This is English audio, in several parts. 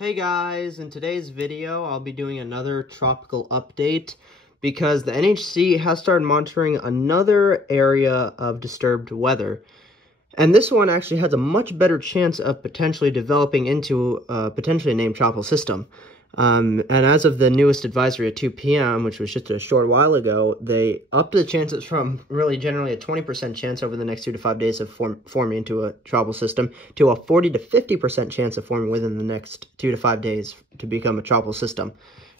Hey guys, in today's video I'll be doing another tropical update because the NHC has started monitoring another area of disturbed weather. And this one actually has a much better chance of potentially developing into potentially a named tropical system. And as of the newest advisory at 2 p.m., which was just a short while ago, they upped the chances from really generally a 20% chance over the next 2 to 5 days of forming into a tropical system to a 40 to 50% chance of forming within the next 2 to 5 days to become a tropical system.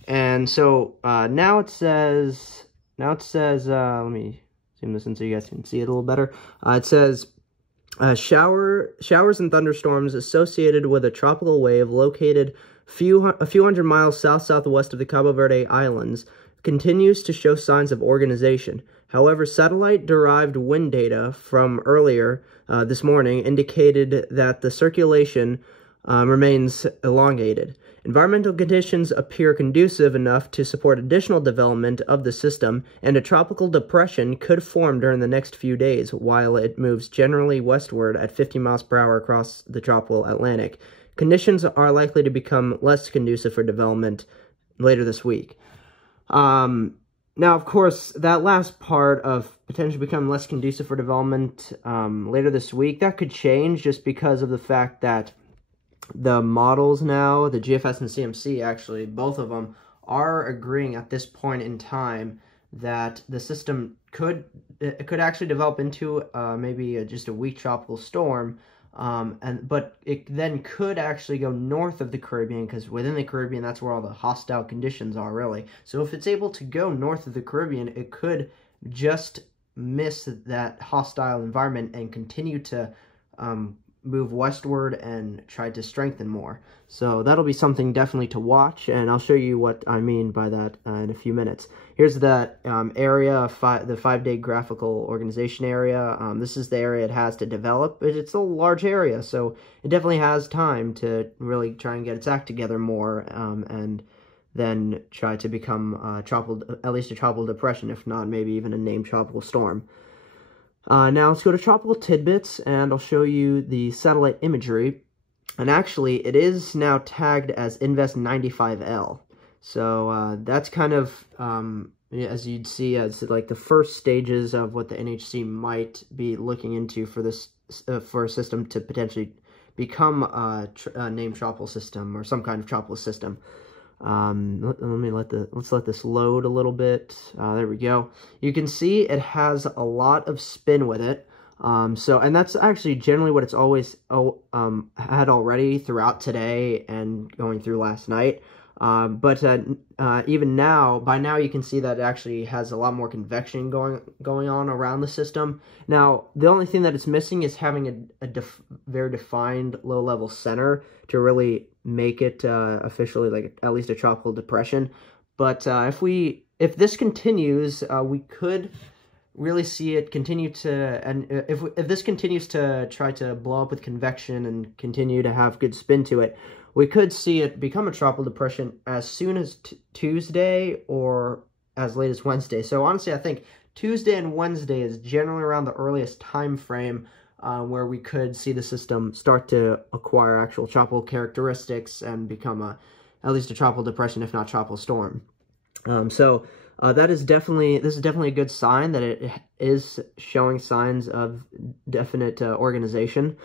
And so now it says, let me zoom this in so you guys can see it a little better. It says, showers and thunderstorms associated with a tropical wave located a few hundred miles south-southwest of the Cabo Verde Islands continues to show signs of organization. However, satellite-derived wind data from earlier this morning indicated that the circulation remains elongated. Environmental conditions appear conducive enough to support additional development of the system, and a tropical depression could form during the next few days while it moves generally westward at 50 miles per hour across the tropical Atlantic. Conditions are likely to become less conducive for development later this week. Now, of course, that last part of potentially become less conducive for development later this week, that could change just because of the fact that the models now, the GFS and CMC actually, both of them, are agreeing at this point in time that the system could actually develop into maybe just a weak tropical storm. But it then could actually go north of the Caribbean, because within the Caribbean, that's where all the hostile conditions are, really. So if it's able to go north of the Caribbean, it could just miss that hostile environment and continue to move westward and try to strengthen more. So that'll be something definitely to watch, and I'll show you what I mean by that in a few minutes. Here's that area, the 5-day graphical organization area. This is the area it has to develop. It's a large area, so it definitely has time to really try and get its act together more, and then try to become at least a tropical depression, if not maybe even a named tropical storm. Now let's go to tropical tidbits, and I'll show you the satellite imagery. And actually, it is now tagged as Invest 95L. So that's kind of, as you'd see, as like the first stages of what the NHC might be looking into for this for a system to potentially become a named tropical system or some kind of tropical system. Let's let this load a little bit. There we go. You can see it has a lot of spin with it. And that's actually generally what it's always had already throughout today and going through last night. Even now, by now you can see that it actually has a lot more convection going on around the system. Now, the only thing that it's missing is having a very defined low-level center to really make it officially like at least a tropical depression. But if this continues, we could really see it continue to, and if this continues to try to blow up with convection and continue to have good spin to it, we could see it become a tropical depression as soon as Tuesday or as late as Wednesday. So honestly, I think Tuesday and Wednesday is generally around the earliest time frame where we could see the system start to acquire actual tropical characteristics and become at least a tropical depression, if not tropical storm. This is definitely a good sign that it is showing signs of definite organization.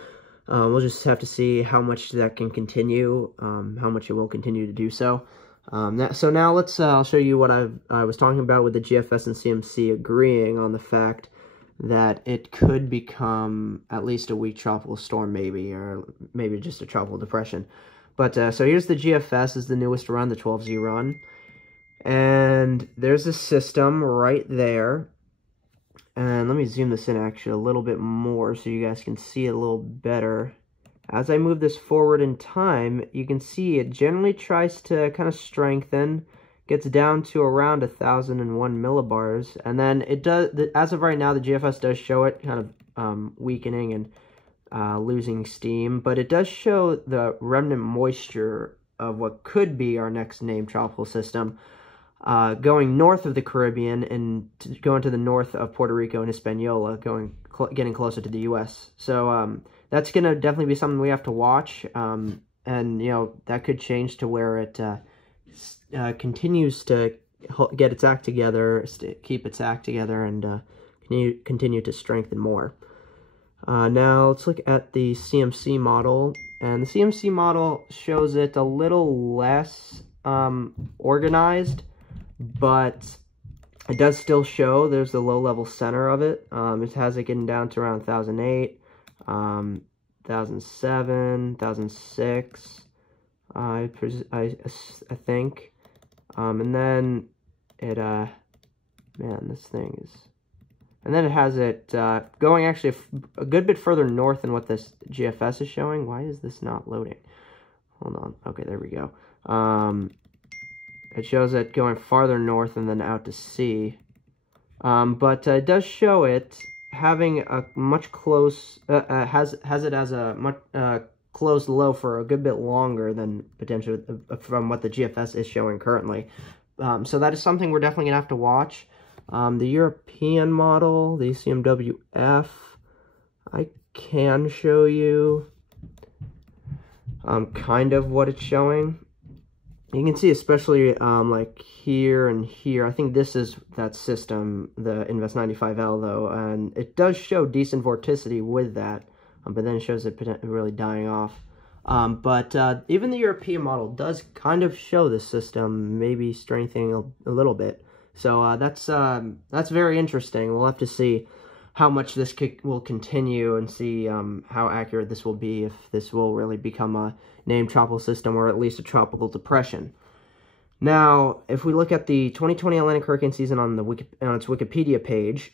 We'll just have to see how much that can continue, how much it will continue to do so. So now I'll show you what I was talking about with the GFS and CMC agreeing on the fact that it could become at least a weak tropical storm, maybe, or maybe just a tropical depression. But so here's the GFS, is the newest run, the 12Z run. And there's a system right there. And let me zoom this in actually a little bit more so you guys can see it a little better. As I move this forward in time, you can see it generally tries to kind of strengthen, gets down to around 1,001 millibars, and then it does, as of right now, the GFS does show it kind of weakening and losing steam, but it does show the remnant moisture of what could be our next named tropical system. Going north of the Caribbean and going to the north of Puerto Rico and Hispaniola, getting closer to the U.S. So that's going to definitely be something we have to watch. and that could change to where it continues to get its act together, keep its act together, and continue to strengthen more. Now let's look at the CMC model, and the CMC model shows it a little less organized, but it does still show there's the low-level center of it. It has it getting down to around 1008, 2007, 2006, I think. And then it, man, this thing is... And then it has it going actually a good bit further north than what this GFS is showing. Why is this not loading? Hold on. Okay, there we go. It shows it going farther north and then out to sea. But it does show it having a much close, has it as a much closed low for a good bit longer than potentially from what the GFS is showing currently. So that is something we're definitely going to have to watch. The European model, the ECMWF, I can show you kind of what it's showing. You can see especially like here and here. I think this is that system, the Invest 95L though, and it does show decent vorticity with that, but then it shows it really dying off. But even the European model does kind of show the system maybe strengthening a little bit. So that's very interesting. We'll have to see how much this will continue and see how accurate this will be, if this will really become a named tropical system or at least a tropical depression. Now, if we look at the 2020 Atlantic hurricane season on its Wikipedia page,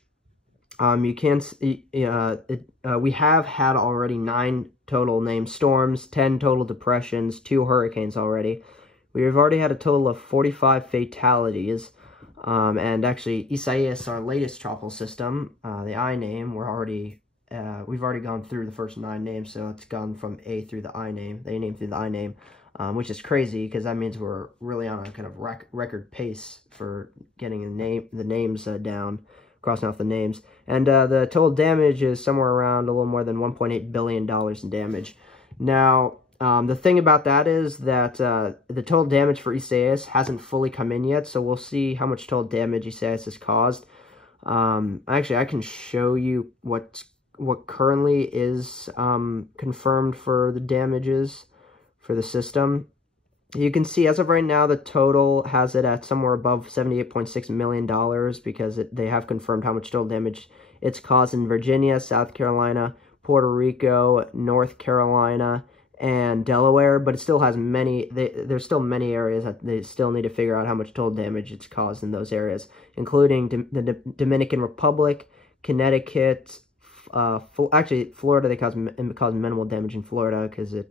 you can see we have had already 9 total named storms, 10 total depressions, 2 hurricanes already. We have already had a total of 45 fatalities. And actually, Isaias, our latest tropical system, the I name, we've already gone through the first 9 names, so it's gone from A through the I name, the A name through the I name, which is crazy because that means we're really on a kind of record pace for getting the names down, crossing off the names. And the total damage is somewhere around a little more than $1.8 billion in damage. Now, the thing about that is that the total damage for Isaias hasn't fully come in yet, so we'll see how much total damage Isaias has caused. Actually, I can show you what currently is confirmed for the damages for the system. You can see as of right now, the total has it at somewhere above $78.6 million because they have confirmed how much total damage it's caused in Virginia, South Carolina, Puerto Rico, North Carolina, and Delaware, but it still has there's still many areas that they still need to figure out how much total damage it's caused in those areas, including the Dominican Republic, Connecticut, actually Florida. They caused minimal damage in Florida because it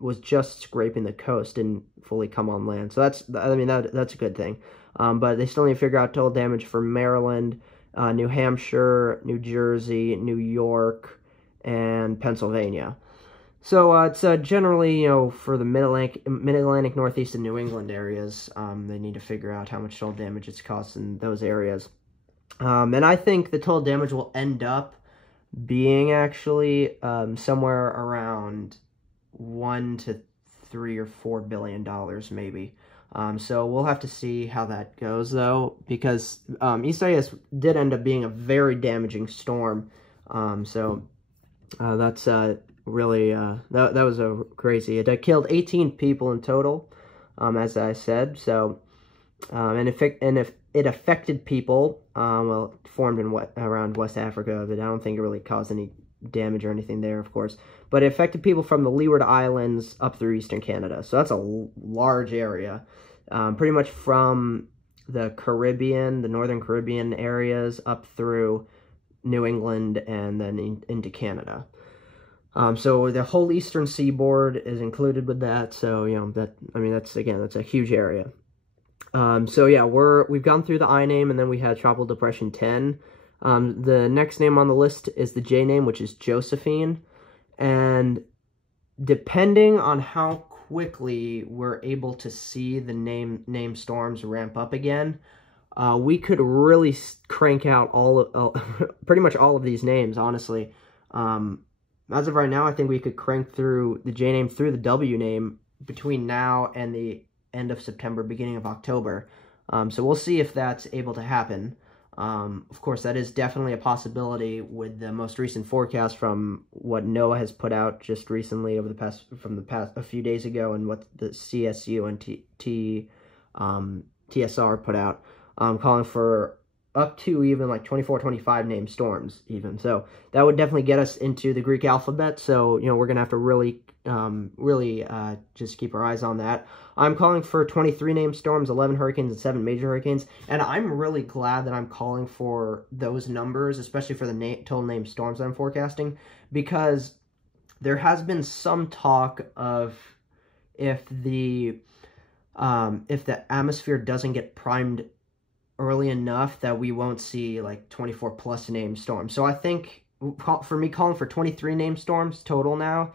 was just scraping the coast and fully come on land. So that's a good thing. But they still need to figure out total damage for Maryland, New Hampshire, New Jersey, New York, and Pennsylvania. So it's generally, for the Mid-Atlantic, Northeast, and New England areas, they need to figure out how much total damage it's caused in those areas. And I think the total damage will end up being actually somewhere around $1 to $3 or $4 billion, maybe. So we'll have to see how that goes, though, because Isaias did end up being a very damaging storm. So that's really, that was crazy. It killed 18 people in total, as I said. So, and if it affected people, well, it formed around West Africa, but I don't think it really caused any damage or anything there, of course. But it affected people from the Leeward Islands up through eastern Canada. So that's a large area, pretty much from the Caribbean, the northern Caribbean areas, up through New England and then into Canada. So the whole eastern seaboard is included with that. So, that's a huge area. So yeah, we've gone through the I name, and then we had Tropical Depression 10. The next name on the list is the J name, which is Josephine. And depending on how quickly we're able to see the name storms ramp up again, we could really crank out pretty much all of these names, honestly. as of right now, I think we could crank through the J name through the W name between now and the end of September, beginning of October. So we'll see if that's able to happen. Of course, that is definitely a possibility with the most recent forecast from what NOAA has put out just recently over the past a few days ago, and what the CSU and TSR put out, calling for up to even like 24, 25 named storms even. So that would definitely get us into the Greek alphabet. So, we're going to have to really just keep our eyes on that. I'm calling for 23 named storms, 11 hurricanes, and 7 major hurricanes. And I'm really glad that I'm calling for those numbers, especially for the total named storms that I'm forecasting, because there has been some talk of if the atmosphere doesn't get primed early enough that we won't see like 24 plus named storms. So I think for me, calling for 23 named storms total now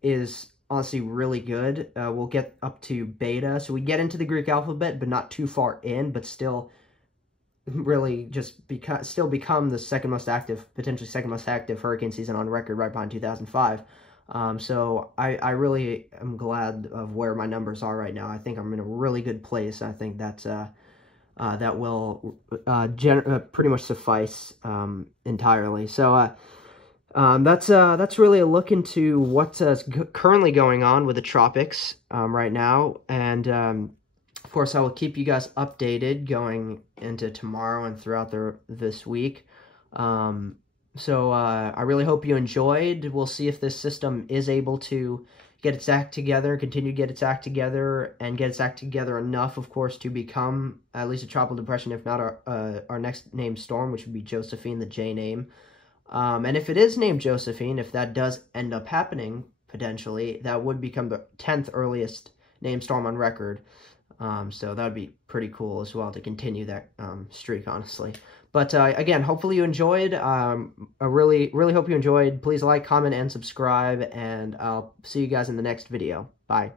is honestly really good. We'll get up to beta, so we get into the Greek alphabet, but not too far in, but still really just become the potentially second most active hurricane season on record, right behind 2005. So I really am glad of where my numbers are right now. I think I'm in a really good place. I think that's that will pretty much suffice entirely. So that's really a look into what's currently going on with the tropics right now, and of course I will keep you guys updated going into tomorrow and throughout this week. So I really hope you enjoyed. We'll see if this system is able to get its act together, continue to get its act together, and get its act together enough, of course, to become at least a tropical depression, if not our next named storm, which would be Josephine, the J name. And if it is named Josephine, if that does end up happening, potentially, that would become the 10th earliest named storm on record. So that would be pretty cool as well to continue that streak, honestly. But again, hopefully you enjoyed. I really hope you enjoyed. Please like, comment, and subscribe, and I'll see you guys in the next video. Bye.